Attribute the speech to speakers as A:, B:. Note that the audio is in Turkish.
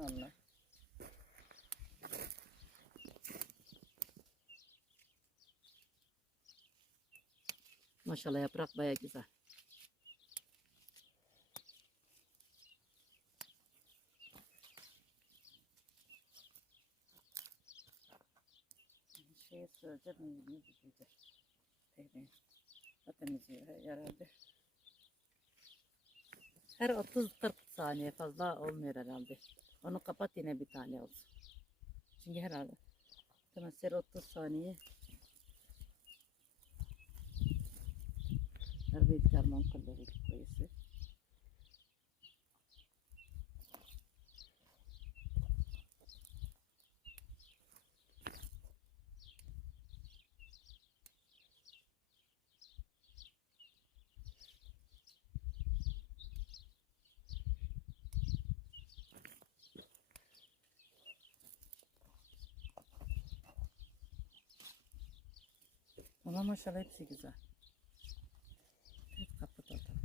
A: Allah.
B: Maşallah yaprak baya güzel.
A: Şeye söyleyeceğim, ne diyeceğim. Tekne. Zaten herhalde.
B: Her 30-40 saniye fazla olmuyor herhalde. Onu kapat yine bir tane olsun. Çünkü herhalde tamam ser 30 saniye. Herhalde karman kolları koyusu. Ama maşallah hepsi güzel.